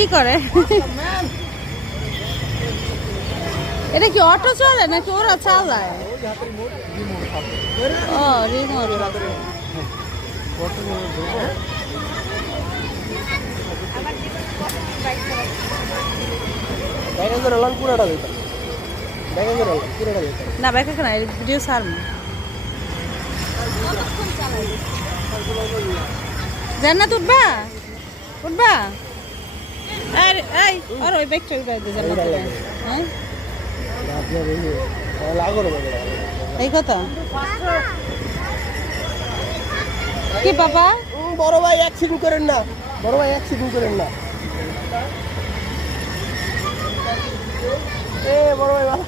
কি করে? এটা কি অটো চলে নাকি ওরা চালায়? ও রিমোট। না ব্যাকে কেন ভিডিও সার জান্নাত উঠবা উঠবা আরে এই আর ওই ব্যাগটা উঠাই দে জান্নাত। হ্যাঁ এই কথা কি বাবা? বড় ভাই অ্যাক্সিডেন্ট করেন না, বড় ভাই অ্যাক্সিডেন্ট করেন না। এ বড় ভাই ভালো